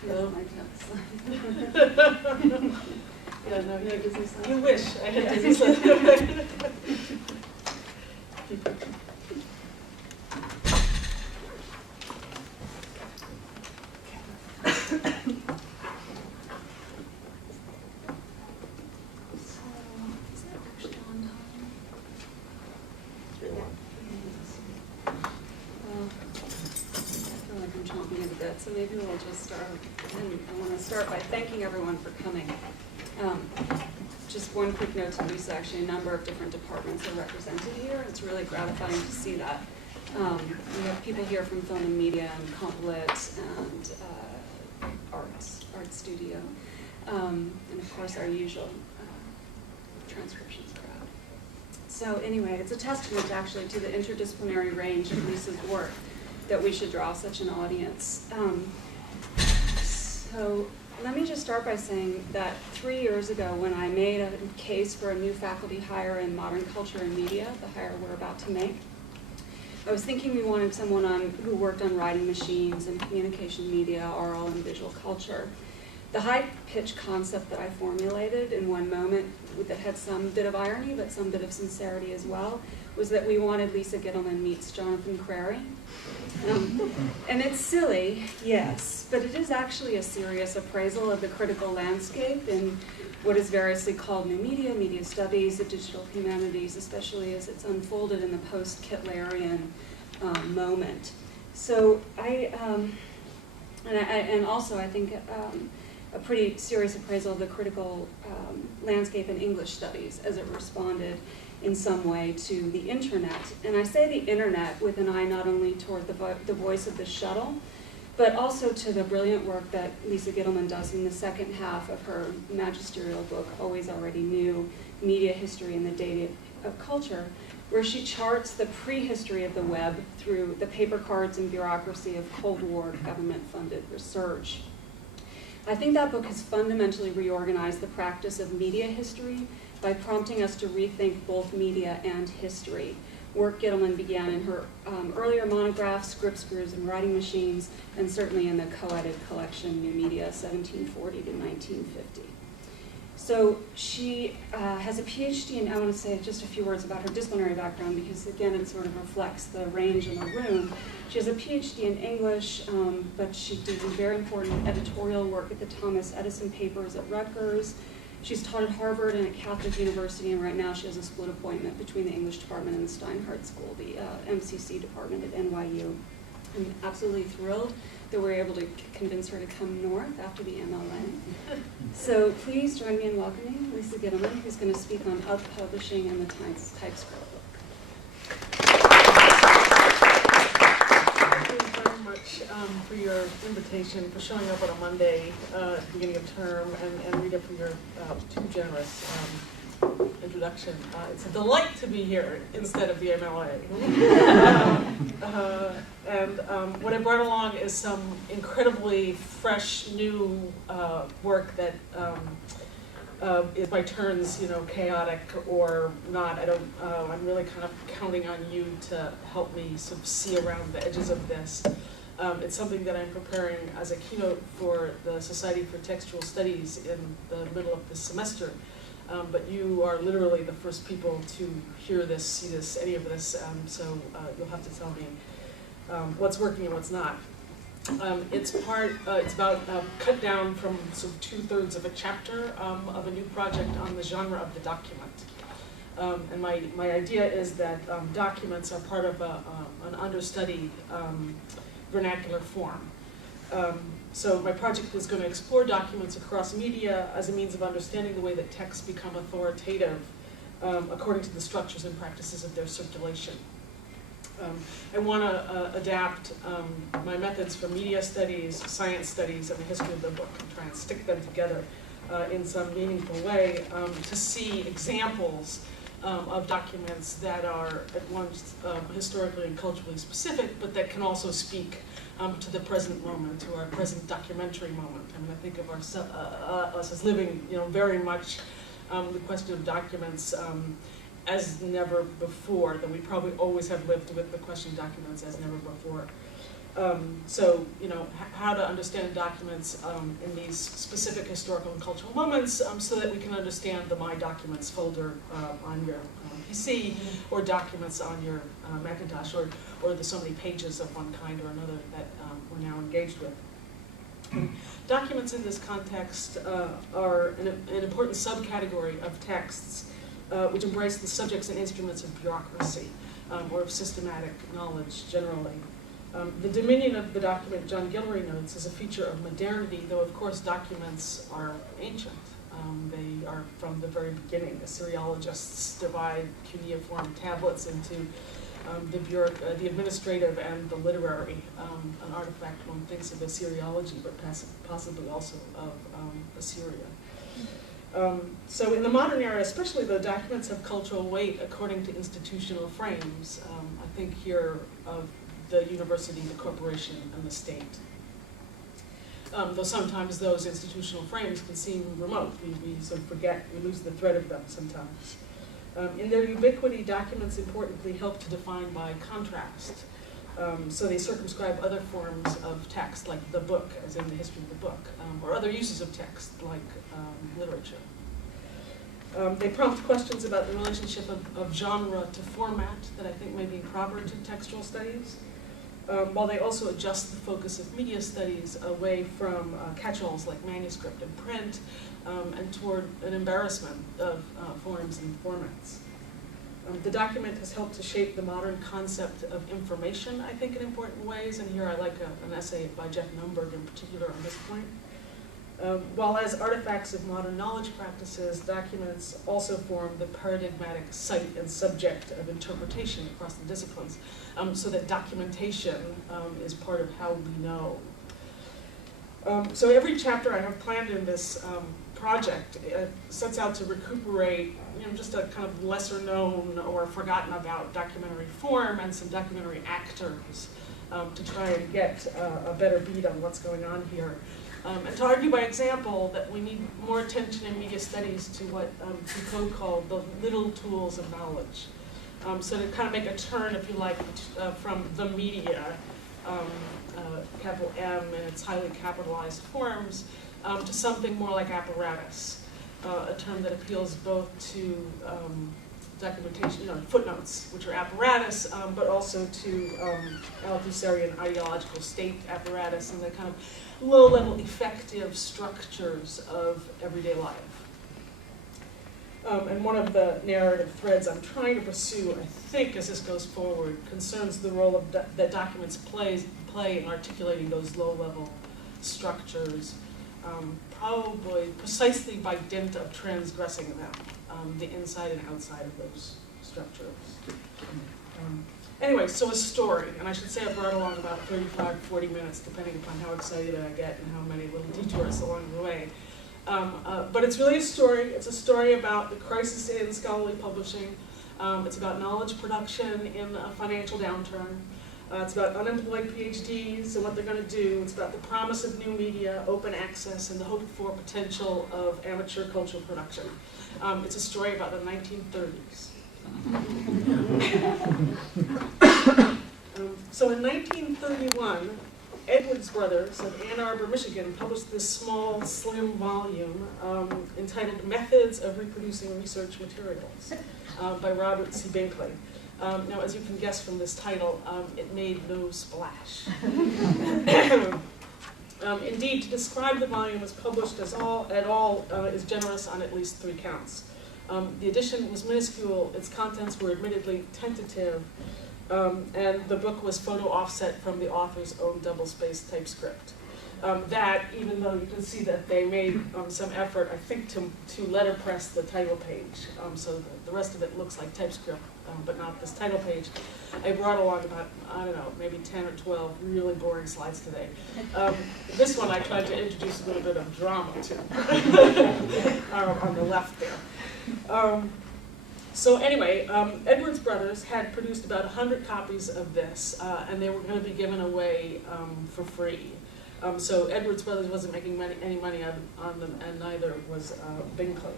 Hello. Yeah, no, you have Disney sign. You wish I had Disney sign. So maybe we'll just start, and I want to start by thanking everyone for coming. Just one quick note to Lisa, actually a number of different departments are represented here. It's really gratifying to see that. We have people here from film and media and comp lit and art studio, and of course our usual transcriptions crowd. So anyway, it's a testament actually to the interdisciplinary range of Lisa's work that we should draw such an audience. So let me just start by saying that 3 years ago when I made a case for a new faculty hire in modern culture and media, the hire we're about to make, I was thinking we wanted someone who worked on writing machines and communication media, oral and visual culture. The high-pitched concept that I formulated in one moment that had some bit of irony but some bit of sincerity as well was that we wanted Lisa Gitelman meets Jonathan Crary. And it's silly, yes, but it is actually a serious appraisal of the critical landscape in what is variously called new media, media studies, the digital humanities, especially as it's unfolded in the post-Kitlerian moment. So and also I think a pretty serious appraisal of the critical landscape in English studies as it responded in some way to the internet. And I say the internet with an eye not only toward the voice of the shuttle, but also to the brilliant work that Lisa Gitelman does in the second half of her magisterial book, Always Already Knew, Media History and the Data of Culture, where she charts the prehistory of the web through the paper cards and bureaucracy of Cold War government-funded research. I think that book has fundamentally reorganized the practice of media history by prompting us to rethink both media and history. Work Gitelman began in her earlier monographs, Script Screws and Writing Machines, and certainly in the co-edited collection, New Media, 1740 to 1950. So she has a PhD, and I want to say just a few words about her disciplinary background because, again, it sort of reflects the range in the room. She has a PhD in English, but she did very important editorial work at the Thomas Edison Papers at Rutgers. She's taught at Harvard and at Catholic University, and right now she has a split appointment between the English department and the Steinhardt School, the MCC department at NYU. I'm absolutely thrilled that we're able to convince her to come north after the MLA. So please join me in welcoming Lisa Gitelman, who's going to speak on Unpublishing and the Typescript book. For your invitation, for showing up on a Monday at the beginning of term, and Rita for your too generous introduction. It's a delight to be here instead of the MLA. And what I brought along is some incredibly fresh, new work that is by turns, chaotic or not. I'm really kind of counting on you to help me sort of see around the edges of this. It's something that I'm preparing as a keynote for the Society for Textual Studies in the middle of this semester. But you are literally the first people to hear this, see this, any of this, so you'll have to tell me what's working and what's not. It's about cut down from sort of 2/3 of a chapter of a new project on the genre of the document. And my idea is that documents are part of an understudied vernacular form. So my project is going to explore documents across media as a means of understanding the way that texts become authoritative according to the structures and practices of their circulation. I want to adapt my methods from media studies, science studies, and the history of the book and try and stick them together in some meaningful way to see examples of documents that are at once historically and culturally specific, but that can also speak to the present moment, to our present documentary moment. I mean, I think of us as living, very much the question of documents as never before, that we probably always have lived with the question of documents as never before. So, how to understand documents in these specific historical and cultural moments so that we can understand the My Documents folder on your PC, or documents on your Macintosh, or the so many pages of one kind or another that we're now engaged with. Documents in this context are an important subcategory of texts which embrace the subjects and instruments of bureaucracy, or of systematic knowledge generally. The dominion of the document, John Guillory notes, is a feature of modernity, though of course documents are ancient. They are from the very beginning. Assyriologists divide cuneiform tablets into the administrative and the literary, an artifact one thinks of Assyriology, but possibly also of Assyria. So in the modern era, especially, though, documents have cultural weight according to institutional frames. I think here of the university, the corporation, and the state. Though sometimes those institutional frames can seem remote. We sort of forget, we lose the thread of them sometimes. In their ubiquity, documents importantly help to define by contrast. So they circumscribe other forms of text, like the book, as in the history of the book, or other uses of text, like literature. They prompt questions about the relationship of genre to format that I think may be proper to textual studies, while they also adjust the focus of media studies away from catch-alls like manuscript and print, and toward an embarrassment of forms and formats. The document has helped to shape the modern concept of information, I think, in important ways, and here I like an essay by Jeff Nomberg in particular on this point. While as artifacts of modern knowledge practices, documents also form the paradigmatic site and subject of interpretation across the disciplines, so that documentation is part of how we know. So every chapter I have planned in this project sets out to recuperate just a kind of lesser known or forgotten about documentary form and some documentary actors to try and get a better beat on what's going on here. And to argue by example that we need more attention in media studies to what Foucault called the little tools of knowledge. So to kind of make a turn, if you like, from the media, capital M in its highly capitalized forms, to something more like apparatus, a term that appeals both to documentation, footnotes, which are apparatus, but also to Althusserian ideological state apparatus and the kind of low-level effective structures of everyday life. And one of the narrative threads I'm trying to pursue, I think, as this goes forward, concerns the role of that documents play in articulating those low-level structures, probably precisely by dint of transgressing them, the inside and outside of those structures. Anyway, so a story, and I should say I brought along about 35, 40 minutes, depending upon how excited I get and how many little detours along the way. But it's really a story. It's a story about the crisis in scholarly publishing. It's about knowledge production in a financial downturn. It's about unemployed PhDs and what they're going to do. It's about the promise of new media, open access, and the hoped-for potential of amateur cultural production. It's a story about the 1930s. So in 1931, Edwards Brothers of Ann Arbor, Michigan, published this small, slim volume entitled Methods of Reproducing Research Materials by Robert C. Binkley. Now, as you can guess from this title, it made no splash. Indeed, to describe the volume as published is generous on at least 3 counts. The edition was minuscule, its contents were admittedly tentative, and the book was photo offset from the author's own double-spaced typescript. That, even though you can see that they made some effort, I think, to letterpress the title page, so the rest of it looks like typescript, but not this title page. I brought along about, I don't know, maybe 10 or 12 really boring slides today. This one I tried to introduce a little bit of drama to, on the left there. So anyway, Edwards Brothers had produced about 100 copies of this, and they were going to be given away for free. So Edwards Brothers wasn't making any money on them, and neither was Binkley.